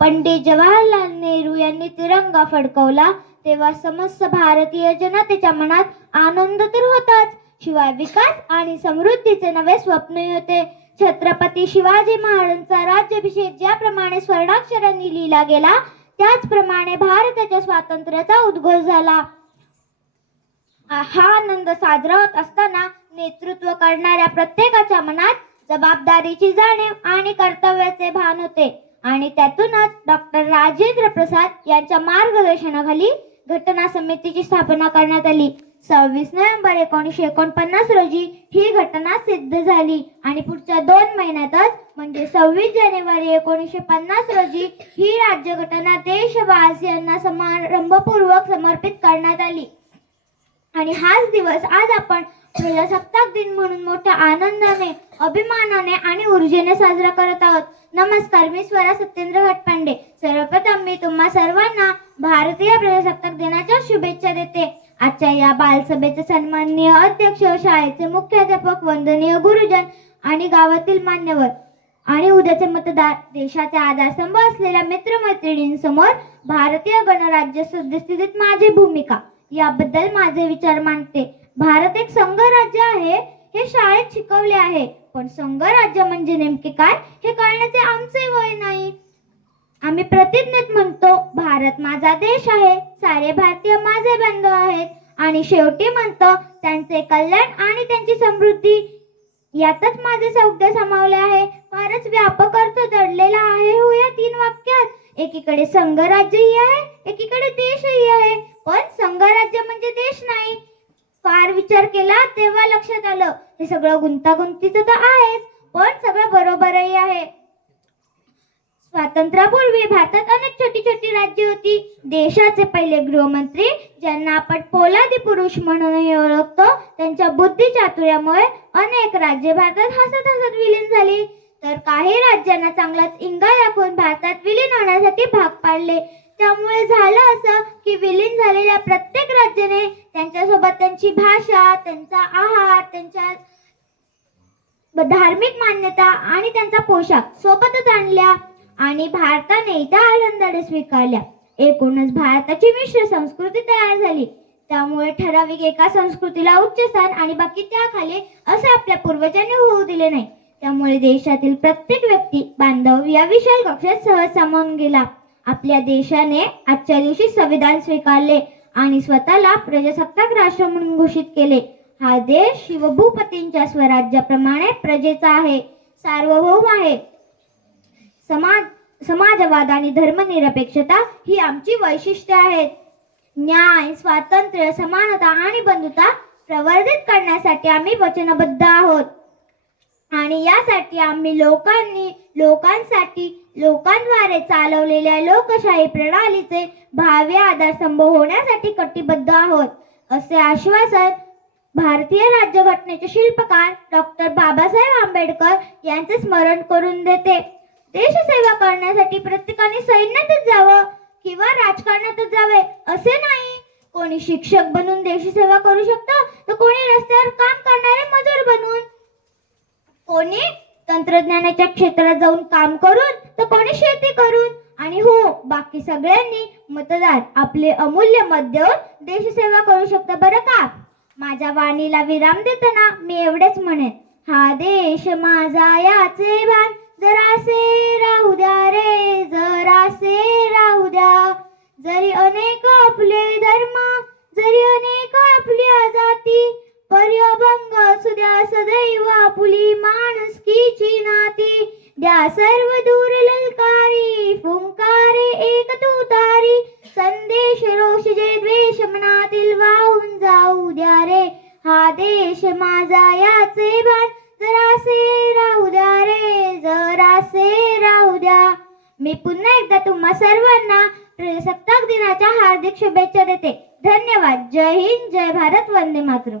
पंडित जवाहरलाल नेहरू यांनी तिरंगा फडकवला तेव्हा समस्त भारतीय जनतेच्या मनात आनंद तर होताच, शिवाय विकास आणि समृद्धीचे नवे स्वप्न होते. छत्रपती शिवाजी महाराजांचा राज्याभिषेक ज्याप्रमाणे स्वर्णाक्षरांनी लिहिला गेला त्याचप्रमाणे भारताच्या स्वातंत्र्याचा उद्घोष झाला. हा आनंद साजरा होत असताना नेतृत्व करणाऱ्या प्रत्येकाच्या मनात जबाबदारीची जाणीव आणि कर्तव्याचे भान होते आणि त्यातूनच डॉक्टर राजेंद्र प्रसाद यांच्या मार्गदर्शनाखाली घटना समितीची स्थापना करण्यात आली. 26 नोव्हेंबर 1949 रोजी ही घटना सिद्ध झाली आणि पुढच्या 2 महिन्यातच म्हणजे 26 जानेवारी 1950 रोजी ही राज्यघटना देशवासियांना समारंभपूर्वक समर्पित करण्यात आली. आणि हाच दिवस आज आपण प्रजासत्ताक दिन म्हणून मोठ्या आनंदाने, अभिमानाने आणि ऊर्जेने साजरा करत आहोत. नमस्कार, मी स्वरा सत्येंद्र घाटपांडे. सर्वप्रथम मी तुम्हा सर्वांना भारतीय प्रजासत्ताक दिनाच्या शुभेच्छा देते. आजच्या या बालसभेचे सन्माननीय अध्यक्ष, शाळेचे मुख्याध्यापक, वंदनीय गुरुजन आणि गावातील मान्यवर आणि उद्याचे मतदार, देशाचे आधारस्तंभ असलेल्या मित्रमैत्रिणींसमोर भारतीय गणराज्य सद्यस्थितीत माझी भूमिका याबद्दल माझे विचार मांडते. भारत एक संघराज्य आहे हे शाळेत शिकवले आहे, पण संघराज्य म्हणजे नेमके काय हे कळण्याचे आमचे वय नाही. आम्ही प्रतिज्ञेत म्हणतो भारत माझा देश आहे, सारे भारतीय माझे बंधू आहेत आणि शेवटी म्हणतो त्यांचे कल्याण आणि त्यांची समृद्धी यातच माझे सौभाग्य सामावले आहे. फारच व्यापक अर्थ दडलेला आहे हो या 3 वाक्यात. एकीकडे संघराज्यही आहे, एकीकडे देशही आहे, पण संघराज्य म्हणजे देश नाही. फार विचार केला तेव्हा लक्षात आलं हे सगळं गुंतागुंतीचं तर आहेच, पण सगळं बरोबरही आहे. स्वातंत्र्यापूर्वी भारतात अनेक छोटी छोटी राज्ये होती. देशाचे पहिले गृहमंत्री, ज्यांना आपण पोलादी पुरुष म्हणूनही ओळखतो, त्यांच्या बुद्धिचातुर्यामुळे अनेक राज्ये भारतात हसत हसत विलीन झाली, तर काही राज्यांना चांगलाच इंगा दाखवून भारतात विलीन होण्यासाठी भाग पाडले. त्यामुळे झालं असं की विलीन झालेल्या प्रत्येक राज्याने त्यांच्यासोबत त्यांची भाषा, त्यांचा आहार, त्यांच्या धार्मिक मान्यता आणि त्यांचा पोशाख सोबतच आणल्या आणि भारताने त्या आनंदाने स्वीकारल्या. एकूणच भारताची मिश्र संस्कृती तयार झाली. त्यामुळे ठराविक एका संस्कृतीला उच्च स्थान आणि बाकी त्याखाली असे आपल्या पूर्वजांनी होऊ दिले नाही. त्यामुळे देशातील प्रत्येक व्यक्ती बांधव या विशाल कक्षात सहज सामावून गेला. आपल्या देशाने आजच्या दिवशी संविधान स्वीकारले आणि स्वतःला प्रजासत्ताक राष्ट्र म्हणून घोषित केले. हा देश शिवभूपतींच्या स्वराज्याप्रमाणे प्रजेचा आहे, सार्वभौम आहे. समाजवाद आणि धर्मनिरपेक्षता ही आमची वैशिष्ट्ये आहेत. न्याय, स्वातंत्र्य, समानता आणि बंधुता प्रवर्धित करण्यासाठी आम्ही वचनबद्ध आहोत आणि यासाठी आम्ही लोकांसाठी लोकांद्वारे चालवलेल्या लोकशाही प्रणालीचे भावी आधारस्तंभ होण्यासाठी कटिबद्ध आहोत, असे आश्वासन भारतीय राज्यघटनेचे शिल्पकार डॉक्टर बाबासाहेब आंबेडकर यांचे स्मरण करून देते. देशसेवा करण्यासाठी प्रत्येकाने सैन्यातच जावं किंवा राजकारणातच जावे असे नाही. कोणी शिक्षक बनून देशसेवा करू शकतं, तर कोणी रस्त्यावर काम करणारे मजूर बनून, कोणी तंत्रज्ञानाच्या क्षेत्रात जाऊन काम करून, तर कोणी शेती करून आणि हो, बाकी सगळ्यांनी मतदार आपले अमूल्य मत देऊन देशसेवा करू शकतं बरं का. माझ्या वाणीला विराम देताना मी एवढेच म्हणेन, हा देश माझा याचे भान जरासे राहू द्या रे, जरासे राहू द्या. जरी अनेक आपले धर्म, जरी अनेक आपल्या जाती, पर्यभंग असू द्या सदैव आपुली माणुसकीची नाती. द्या सर्व दूर ललकारी, फुंकारे एक तुतारी, संदेश रोष जे द्वेष मनातील वाहून जाऊ द्या रे. हा देश माझा याचे भान जरासे राहू द्या रे, जरासे राहू द्या. मी पुन्हा एकदा तुम्हा सर्वांना प्रजासत्ताक दिनाच्या हार्दिक शुभेच्छा देते. धन्यवाद. जय हिंद, जय भारत, वंदे मातरम.